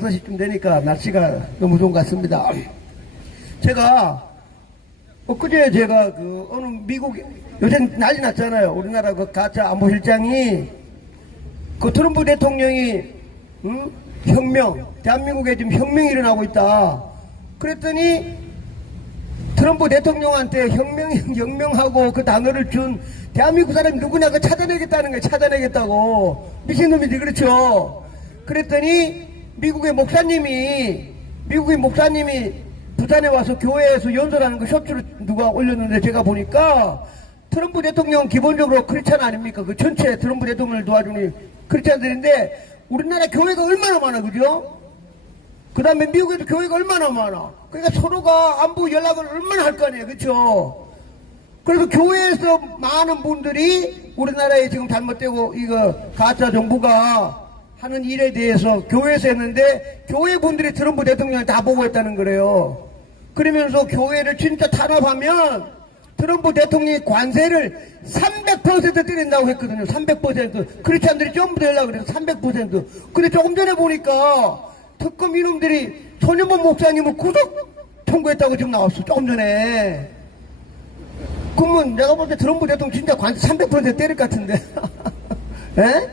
5시쯤 되니까 날씨가 너무 좋은 것 같습니다. 제가 엊그제 제가 어느 미국 요새 난리 났잖아요. 우리나라 가짜 안보실장이 트럼프 대통령이 혁명, 대한민국에 지금 혁명이 일어나고 있다. 그랬더니 트럼프 대통령한테 혁명하고 그 단어를 준 대한민국 사람이 누구냐 그 찾아내겠다는 거예요. 찾아내겠다고. 미친놈이지, 그렇죠? 그랬더니 미국의 목사님이 부산에 와서 교회에서 연설하는 그 쇼츠를 누가 올렸는데 제가 보니까 트럼프 대통령 기본적으로 크리스찬 아닙니까? 그 전체 트럼프 대통령을 도와주는 크리스찬들인데 우리나라 교회가 얼마나 많아, 그죠? 그 다음에 미국에도 교회가 얼마나 많아. 그러니까 서로가 안부 연락을 얼마나 할 거 아니에요, 그렇죠? 그래서 교회에서 많은 분들이 우리나라에 지금 잘못되고 이거 가짜 정부가 하는 일에 대해서 교회에서 했는데 교회 분들이 트럼프 대통령을 다 보고했다는 거래요. 그러면서 교회를 진짜 탄압하면 트럼프 대통령이 관세를 300% 때린다고 했거든요. 300%. 크리스찬들이 전부 다 연락을 해서 300%. 근데 조금 전에 보니까 특검 이놈들이 손현범 목사님을 구속 청구했다고 지금 나왔어. 조금 전에. 그러면 내가 볼 때 트럼프 대통령 진짜 관세 300% 때릴 것 같은데. 예?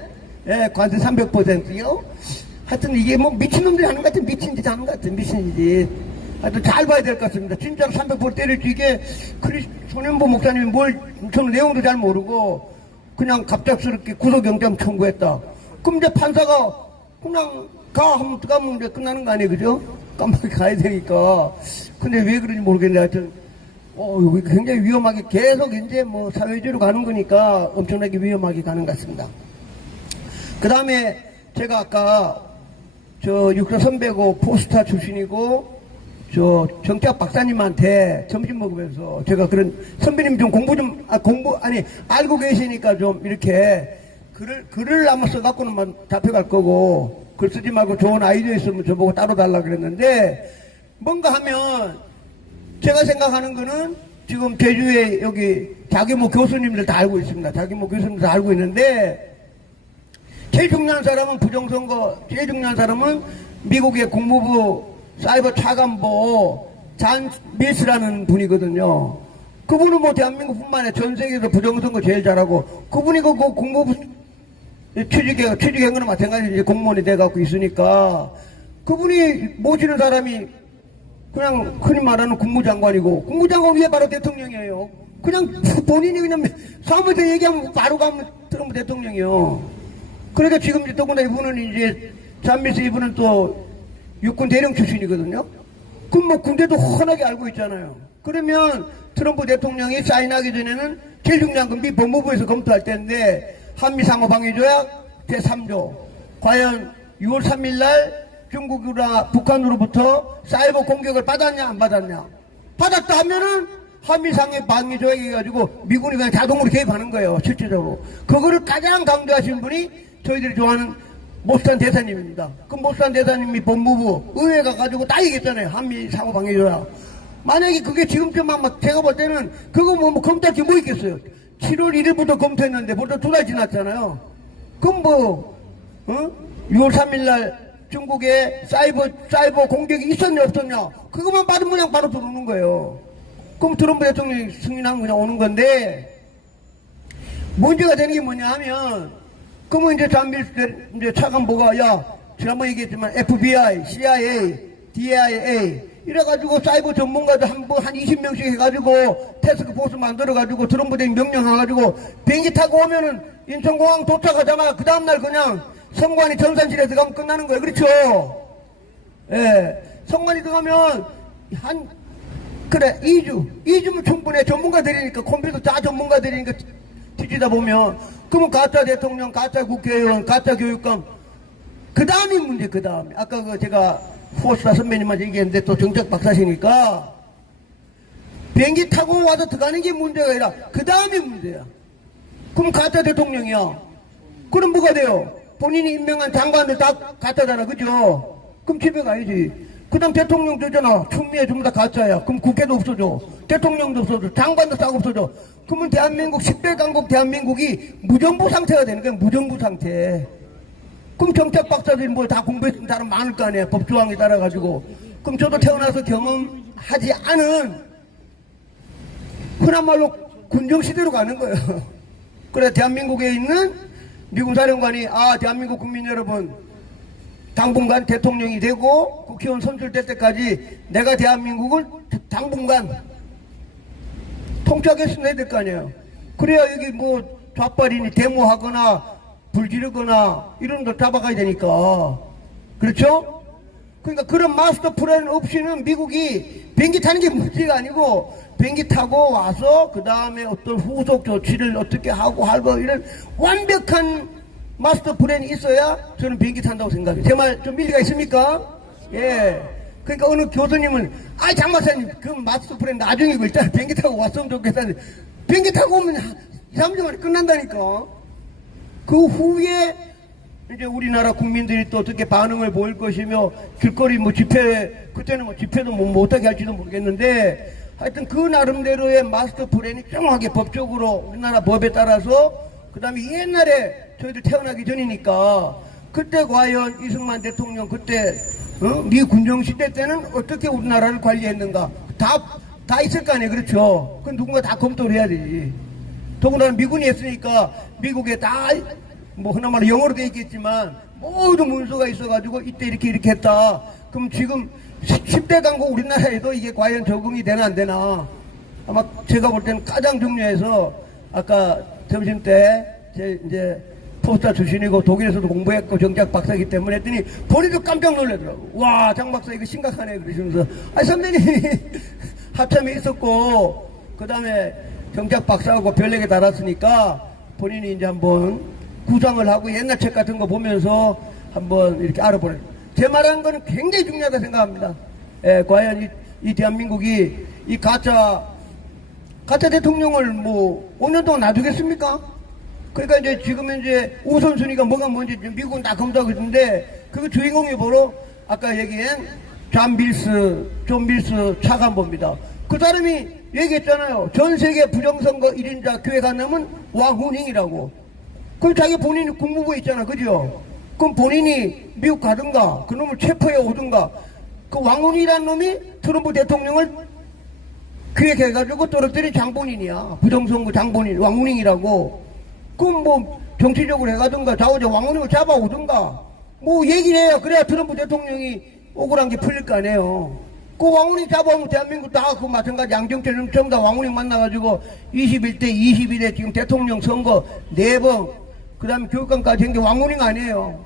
예, 관세 300%요? 하여튼 이게 뭐 미친놈들이 하는 것 같은 미친 짓 하는 것 같은 미친 짓. 하여튼 잘 봐야 될 것 같습니다. 진짜로 300% 때릴지 이게 손현보 목사님이 뭘 저는 내용도 잘 모르고 그냥 갑작스럽게 구속영장 청구했다. 그럼 이제 판사가 그냥 하면 가면 이제 끝나는 거 아니에요, 그죠? 깜빡이 가야 되니까. 근데 왜 그런지 모르겠네. 하여튼 여기 굉장히 위험하게 계속 이제 뭐 사회주의로 가는 거니까 엄청나게 위험하게 가는 것 같습니다. 그 다음에 제가 아까 육사 선배고 포스타 출신이고 정치학 박사님한테 점심 먹으면서 제가 그런 선배님 좀 알고 계시니까 좀 이렇게 글을 아마 써갖고는 잡혀갈 거고 글 쓰지 말고 좋은 아이디어 있으면 저보고 따로 달라 그랬는데 뭔가 하면 제가 생각하는 거는 지금 제주에 여기 자기모 교수님들 다 알고 있습니다. 자기모 교수님들 다 알고 있는데 제일 중요한 사람은 부정선거, 제일 중요한 사람은 미국의 국무부 사이버 차관보 잔 밀스라는 분이거든요. 그분은 뭐 대한민국뿐만 아니라 전 세계에서 부정선거 제일 잘하고 그분이 그 국무부 취직한 거는 마찬가지로 이제 공무원이 돼갖고 있으니까 그분이 모시는 사람이 그냥 흔히 말하는 국무장관이고 국무장관 위에 바로 대통령이에요. 그냥 본인이 그냥 사무실에 얘기하면 바로 가면 트럼프 대통령이요. 그러니까 지금 이제 더구나 이분은 이제 잔미스 이분은 또 육군 대령 출신이거든요. 그럼 뭐 군대도 훤하게 알고 있잖아요. 그러면 트럼프 대통령이 사인하기 전에는 제일 중요한 건 미 법무부에서 검토할 때인데 한미 상호 방위 조약 제3조 과연 6월 3일 날 중국이나 북한으로부터 사이버 공격을 받았냐 안 받았냐. 받았다 하면은 한미 상호 방위 조약이 해가지고 미군이 그냥 자동으로 개입하는 거예요. 실질적으로. 그거를 가장 강조하신 분이 저희들이 좋아하는 모스탄 대사님입니다. 그 모스탄 대사님이 법무부 의회 가가지고 다 얘기했잖아요. 한미 상호 방위 조약. 만약에 그게 지금쯤만 제가 볼 때는 그거 뭐 검토할 게 뭐 있겠어요. 7월 1일부터 검토했는데 벌써 2달 지났잖아요. 그럼 6월 3일 날 중국에 사이버 공격이 있었냐 없었냐 그것만 받으면 그냥 바로 들어오는 거예요. 그럼 트럼프 대통령이 승인하면 그냥 오는 건데 문제가 되는 게 뭐냐 하면 그러면 이제 이제 차관보가 지난번 얘기했지만 FBI, CIA, DIA 이래가지고 사이버 전문가들 한 20명씩 해가지고 태스크포스 만들어가지고 트럼프 대통령 명령해가지고 비행기 타고 오면은 인천공항 도착하자마자 그 다음날 그냥 성관이 전산실에 들어가면 끝나는 거예요. 그렇죠? 예. 성관이 들어가면 2주면 충분해. 전문가들이니까 컴퓨터 다 전문가들이니까 뒤지다 보면 그러면 가짜 대통령, 가짜 국회의원, 가짜 교육감 그 다음이 문제. 그 다음에 아까 제가 포스타 선배님한테 얘기했는데 또 정책 박사시니까 비행기 타고 와서 들어가는 게 문제가 아니라 그 다음이 문제야. 그럼 가짜 대통령이야. 그럼 뭐가 돼요? 본인이 임명한 장관들 다 가짜잖아. 그죠? 그럼 집에 가야지. 그 다음 대통령 되잖아. 추미애 전부 다 가짜야. 그럼 국회도 없어져. 대통령도 없어져. 장관도 싹 없어져. 그러면 대한민국 10대 강국 대한민국이 무정부 상태가 되는 거야. 무정부 상태. 그럼 정책 박사들이 뭐 다 공부했던 사람 많을 거 아니에요. 법조항에 따라가지고. 그럼 저도 태어나서 경험하지 않은 흔한 말로 군정시대로 가는 거예요. 그래 대한민국에 있는 미군 사령관이 대한민국 국민 여러분 당분간 대통령이 되고 국회의원 선출될 때까지 내가 대한민국을 당분간 통치하겠습니다 해야 될 거 아니에요. 그래야 여기 뭐 좌빨이니 데모하거나 불 지르거나 이런 걸 잡아가야 되니까. 그렇죠? 그러니까 그런 마스터 플랜 없이는 미국이 비행기 타는 게 문제가 아니고 비행기 타고 와서 그 다음에 어떤 후속 조치를 어떻게 하고 이런 완벽한 마스터 플랜이 있어야 저는 비행기 탄다고 생각해요. 제 말 좀 일리가 있습니까? 예. 그러니까 어느 교수님은 장 박사님 그 마스터 플랜 나중이고 일단 비행기 타고 왔으면 좋겠다는데 비행기 타고 오면 2, 3주 만에 끝난다니까. 그 후에 이제 우리나라 국민들이 또 어떻게 반응을 보일 것이며 길거리 뭐 집회 그때는 뭐 집회도 뭐 못하게 할지도 모르겠는데 하여튼 그 나름대로의 마스터 플랜이 정확하게 법적으로 우리나라 법에 따라서 그 다음에 옛날에 저희들 태어나기 전이니까 그때 과연 이승만 대통령 그때 미 군정시대 때는 어떻게 우리나라를 관리했는가 다 있을 거 아니에요. 그렇죠? 그건 누군가 다 검토를 해야 되지. 더군다나 미군이 했으니까 미국에 다 뭐 흔한 말로 영어로 돼 있겠지만 모두 문서가 있어가지고 이때 이렇게 했다. 그럼 지금 10대 강국 우리나라에도 이게 과연 적응이 되나 안 되나. 아마 제가 볼 때는 가장 중요해서 아까 점심 때 제 이제 포스타 출신이고 독일에서도 공부했고 정작 박사이기 때문에 했더니 본인도 깜짝 놀라더라고. 와, 장 박사 이거 심각하네 그러시면서 선배님이 합참에 있었고 그 다음에 정작 박사하고 별에게 달았으니까 본인이 이제 한번 구상을 하고 옛날 책 같은 거 보면서 한번 이렇게 알아보는. 제 말하는 거는 굉장히 중요하다 생각합니다. 과연 이 대한민국이 이 가짜 대통령을 뭐 5년 동안 놔두겠습니까? 그러니까 이제 지금 이제 우선순위가 뭐가 뭔지 미국은 다 검토하고 있는데 그 주인공이 바로 아까 얘기한 존 밀스 차관보입니다. 그 사람이 얘기했잖아요. 전 세계 부정선거 1인자 기획안놈은 왕후닝이라고. 그럼 자기 본인이 국무부에 있잖아. 그죠? 그럼 본인이 미국 가든가 그 놈을 체포해 오든가. 그 왕훈이라는 놈이 트럼프 대통령을 기획해가지고 떨어뜨린 장본인이야. 부정선거 장본인 왕훈이라고. 그럼 뭐 정치적으로 해가든가 좌우적 왕훈이를 잡아오든가 뭐 얘기를 해야 그래야 트럼프 대통령이 억울한 게 풀릴 거 아니에요. 그 왕훈이 잡아오면 대한민국 다 그 마찬가지 양정철 전부 다 왕훈이 만나가지고 21대 22대 지금 대통령 선거 4번 그 다음에 교육감까지 한 게 왕훈이가 아니에요.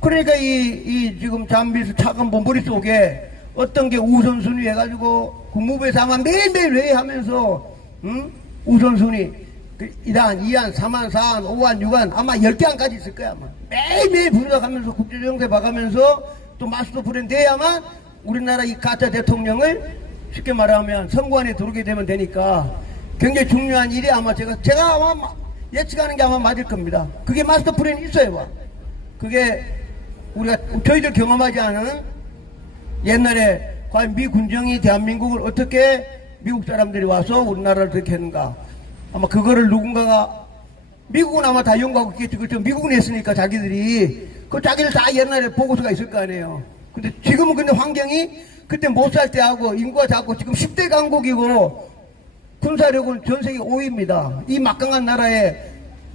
그러니까 이 지금 잠비스 차관본 머릿속에 어떤 게 우선순위 해가지고 국무부에서 아마 매일매일 회의하면서 우선순위 1안, 2안, 3안, 4안, 5안, 6안 아마 10개 안까지 있을 거야. 아마 매일매일 분석하면서 국제정세 봐가면서 또 마스터 플랜 돼야만 우리나라 이 가짜 대통령을 쉽게 말하면 선관위에 들어오게 되면 되니까 굉장히 중요한 일이 아마 제가 아마 예측하는 게 아마 맞을 겁니다. 그게 마스터 플랜이 있어요. 봐. 그게 저희들 경험하지 않은 옛날에 과연 미 군정이 대한민국을 어떻게 미국 사람들이 와서 우리나라를 어떻게 했는가. 아마 그거를 누군가가 미국은 아마 다 연구하고 있겠지. 그렇죠. 미국은 했으니까 자기들이 자기들 다 옛날에 보고서가 있을 거 아니에요. 근데 지금은 근데 환경이 그때 못 살 때하고 인구가 작고 지금 10대 강국이고 군사력은 전 세계 5위입니다. 이 막강한 나라에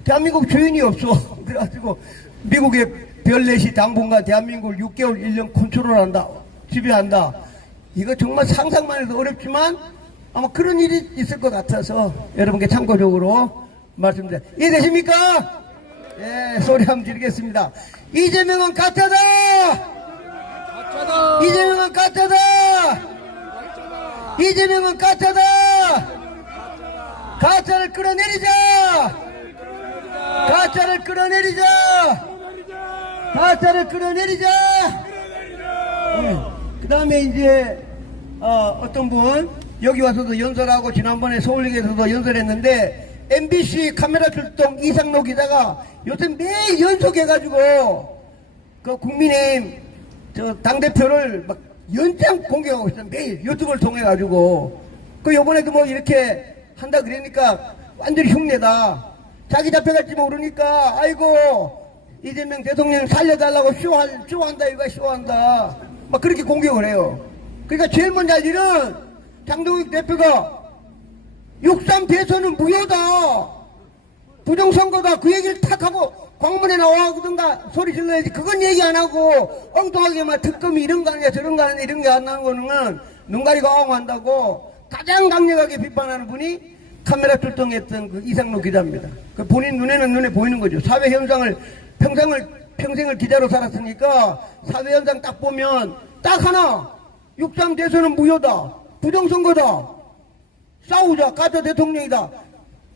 대한민국 주인이 없어. 그래가지고 미국의 별넷이 당분간 대한민국을 6개월 1년 컨트롤한다. 지배한다. 이거 정말 상상만 해도 어렵지만 아마 그런 일이 있을 것 같아서 여러분께 참고적으로 말씀드립니다. 이해되십니까? 예, 소리 한번 지르겠습니다. 이재명은 가짜다! 이재명은 가짜다! 이재명은 가짜다! 가짜를 끌어내리자! 가짜를 끌어내리자! 가짜를 끌어내리자! 그 다음에 이제 어떤 분 여기 와서도 연설하고 지난번에 서울역에서도 연설했는데 MBC 카메라 출동 이상로 기자가 요새 매일 연속해가지고 그 국민의힘 당대표를 막 연장 공격하고 있어요. 매일 유튜브를 통해가지고 그 요번에도 뭐 이렇게 한다 그러니까 완전히 흉내다. 자기 잡혀갈지 모르니까 아이고 이재명 대통령 살려달라고 쇼한다, 이거 쇼한다. 막 그렇게 공격을 해요. 그러니까 제일 먼저 할 일은 장동익 대표가 6.3 대선은 무효다. 부정선거다. 그 얘기를 탁 하고 광문에 나와든가 소리 질러야지. 그건 얘기 안 하고 엉뚱하게 막 특검이 이런 거 아니야 저런 거 아니야 이런 게 안 나는 거는 눈 가리고 아웅한다고 가장 강력하게 비판하는 분이 카메라 출동했던 그 이상로 기자입니다. 그 본인 눈에는 눈에 보이는 거죠. 사회 현상을 평생을 기자로 살았으니까 사회 현상 딱 보면 딱 하나 6.3 대선은 무효다. 부정선거다. 싸우자. 가짜 대통령이다.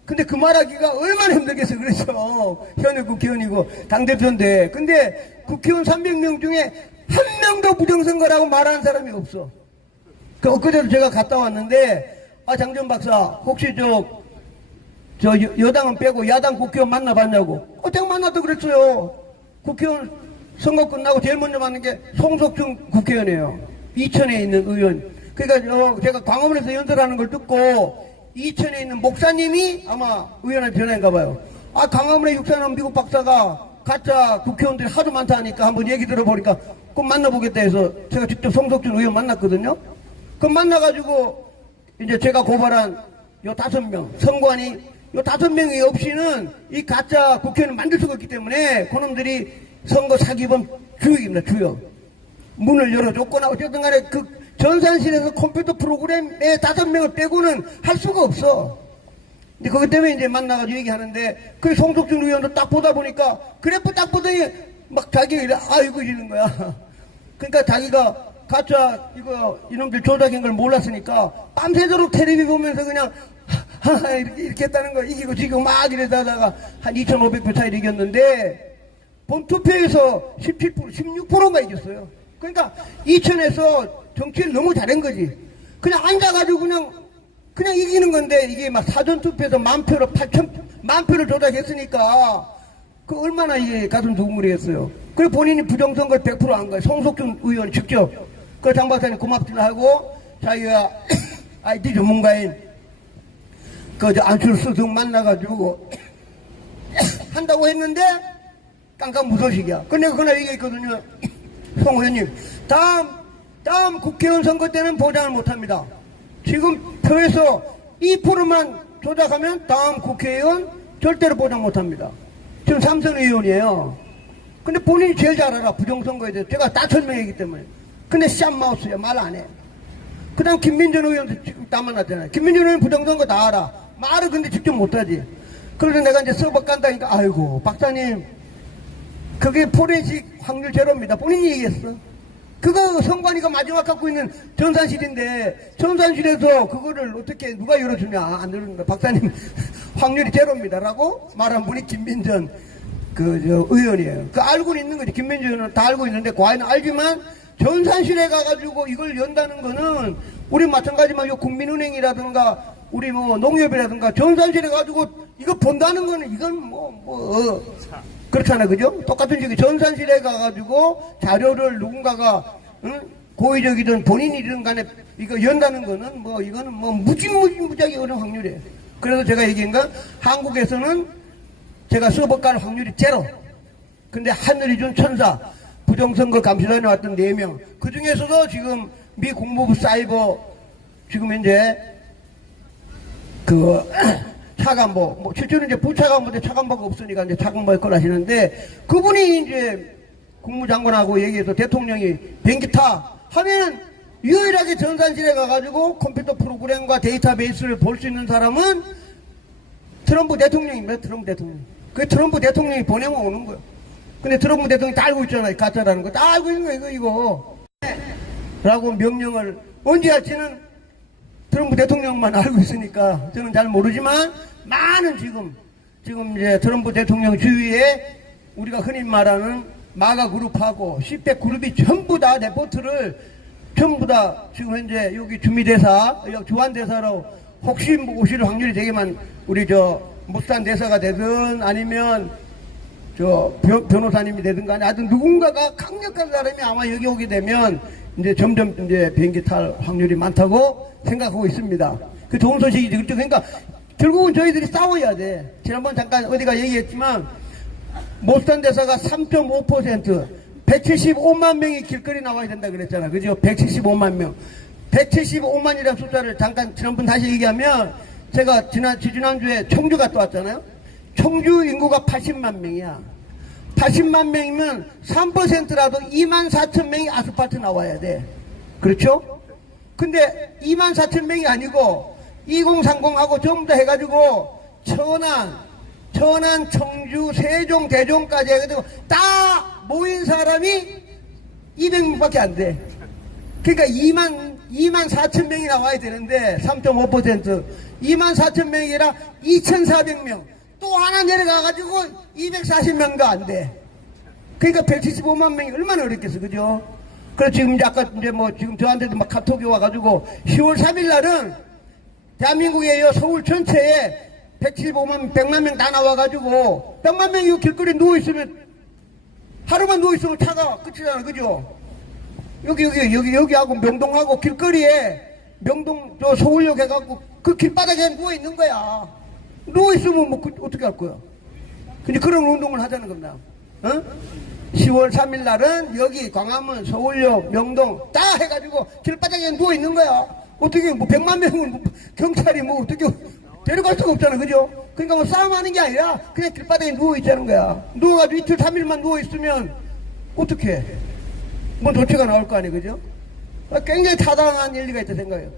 근데 그 말하기가 얼마나 힘들겠어. 그래서 현역 국회의원이고 당대표인데 근데 국회의원 300명 중에 한 명도 부정선거라고 말하는 사람이 없어. 그 엊그제도 제가 갔다 왔는데 장전 박사 혹시 저 여당은 빼고 야당 국회의원 만나봤냐고. 어떻게 만나도 그랬어요. 국회의원 선거 끝나고 제일 먼저 만난 게 송석준 국회의원이에요. 이천에 있는 의원. 그러니까 제가 광화문에서 연설하는 걸 듣고 이천에 있는 목사님이 아마 의원한테 전화인가 봐요. 광화문에 육사는 미국 박사가 가짜 국회의원들이 하도 많다 하니까 한번 얘기 들어보니까 꼭 만나보겠다 해서 제가 직접 송석준 의원 만났거든요. 그럼 만나가지고 이제 제가 고발한 요 5명, 선관위 요 5명이 없이는 이 가짜 국회의원을 만들 수가 없기 때문에 그놈들이 선거 사기범 주역입니다, 주역. 문을 열어줬거나 어쨌든 간에 그 전산실에서 컴퓨터 프로그램에 5명을 빼고는 할 수가 없어. 근데 그것 때문에 이제 만나가지고 얘기하는데 그 송석준 의원도 딱 보다 보니까 그래프 딱 보더니 막 자기가 이래 아이고 이러는 거야. 그러니까 자기가 가짜 이놈들 조작인 걸 몰랐으니까 밤새도록 텔레비 보면서 그냥 이렇게 했다는 거. 이기고 지금 막 이러다가 한 2,500표 차이로 이겼는데 본투표에서 17%, 16%가 이겼어요. 그러니까 이천에서 정치를 너무 잘한 거지. 그냥 앉아가지고 그냥 이기는 건데 이게 막 사전투표에서 만 표를 조작했으니까 그 얼마나 이게 가슴 두근거리겠어요. 그리고 본인이 부정선거를 100%한 거예요. 송석준 의원 직접. 그 장 박사님 고맙기도 하고 자기가 IT 전문가인 안철수 등 만나가지고 한다고 했는데 깜깜 무소식이야. 근데 그날 얘기했거든요. 송 의원님 다음 국회의원 선거 때는 보장을 못합니다. 지금 표에서 2%만 조작하면 다음 국회의원 절대로 보장 못합니다. 지금 삼선 의원이에요. 근데 본인이 제일 잘 알아. 부정선거에 대해서. 제가 다 설명했기 때문에. 근데 쌈마우스야. 말 안 해. 그 다음 김민전 의원도 지금 다 만났잖아요. 김민전 의원 부정선거 다 알아. 말을 근데 직접 못하지. 그래서 내가 이제 서버 간다니까 아이고 박사님 그게 포렌식 확률 제로입니다. 본인이 얘기했어. 그거 선관위가 마지막 갖고 있는 전산실인데 전산실에서 그거를 어떻게 누가 열어주냐. 안 열어준다. 박사님 확률이 제로입니다. 라고 말한 분이 김민전 의원이에요. 그 알고는 있는 거지. 김민전 의원은 다 알고 있는데 과연 알지만 전산실에 가가지고 이걸 연다는 거는 우리 마찬가지만 요 국민은행이라든가 우리 농협이라든가 전산실에 가지고 이거 본다는 거는 이건 그렇잖아. 그죠? 똑같은 식으로 전산실에 가가지고 자료를 누군가가 고의적이든 본인이든 간에 이거 연다는 거는 이거는 무지무지하게 어려운 확률이에요. 그래서 제가 얘기한 건 한국에서는 제가 서버 갈 확률이 제로. 근데 하늘이 준 천사 부정선거 감시단에 왔던 4명. 그 중에서도 지금 미 국무부 사이버 지금 이제 차관보, 실제로 이제 부차관보인데 차관보가 없으니까 이제 차관보일 걸 하시는데 그분이 이제 국무장관하고 얘기해서 대통령이 비행기 타 하면은 유일하게 전산실에 가가지고 컴퓨터 프로그램과 데이터베이스를 볼 수 있는 사람은 트럼프 대통령입니다. 트럼프 대통령. 그 트럼프 대통령이 보내면 오는 거예요. 근데 트럼프 대통령이 다 알고 있잖아요. 가짜라는 거. 다 알고 있는 거예요. 이거. 라고 명령을 언제 할지는 트럼프 대통령만 알고 있으니까 저는 잘 모르지만 많은 지금 이제 트럼프 대통령 주위에 우리가 흔히 말하는 마가 그룹하고 10대 그룹이 전부 다 레포트를 전부 다 지금 현재 여기 주미대사, 주한대사로 혹시 오실 확률이 되게만 우리 목산 대사가 되든 아니면 변호사님이 되든 간에 하여튼 누군가가 강력한 사람이 아마 여기 오게 되면 이제 점점 이제 비행기 탈 확률이 많다고 생각하고 있습니다. 그 좋은 소식이죠. 그러니까 결국은 저희들이 싸워야 돼. 지난번 잠깐 어디가 얘기했지만 못 산 데서가 3.5%, 175만 명이 길거리 나와야 된다 그랬잖아. 그죠? 175만 명. 175만이라는 숫자를 잠깐 지난번 다시 얘기하면, 제가 지난주에 청주 갔다 왔잖아요. 청주 인구가 80만 명이야. 80만 명이면 3%라도 2만 4천 명이 아스팔트 나와야 돼. 그렇죠? 근데 2만 4천 명이 아니고 2030하고 전부 다 해가지고 천안, 청주, 세종, 대종까지 해가지고 다 모인 사람이 200명밖에 안 돼. 그러니까 2만 4천 명이 나와야 되는데 3.5%, 2만 4천 명이라 2,400명. 또 하나 내려가가지고 240명도 안 돼. 그러니까 175만 명이 얼마나 어렵겠어, 그죠? 그래서 지금 이제 아까 이제 뭐 지금 저한테도 막 카톡이 와가지고 10월 3일 날은 대한민국의 서울 전체에 175만, 100만 명 다 나와가지고 100만 명이 길거리에 누워있으면, 하루만 누워있으면 차가 끝이잖아, 그죠? 여기하고 명동하고 길거리에 명동, 서울역 해갖고 그 길바닥에 누워있는 거야. 누워있으면 뭐 어떻게 할 거야? 근데 그런 운동을 하자는 겁니다. 어? 10월 3일 날은 여기 광화문, 서울역, 명동 다 해가지고 길바닥에 누워있는 거야. 어떻게 뭐 100만 명은 뭐 경찰이 뭐 어떻게 데려갈 수가 없잖아, 그죠? 그러니까 뭐 싸움하는 게 아니라 그냥 길바닥에 누워있자는 거야. 누워가지고 이틀 3일만 누워있으면 어떻게 뭐 조치가 나올 거 아니에요, 그죠? 굉장히 타당한 일리가 있다 생각해요.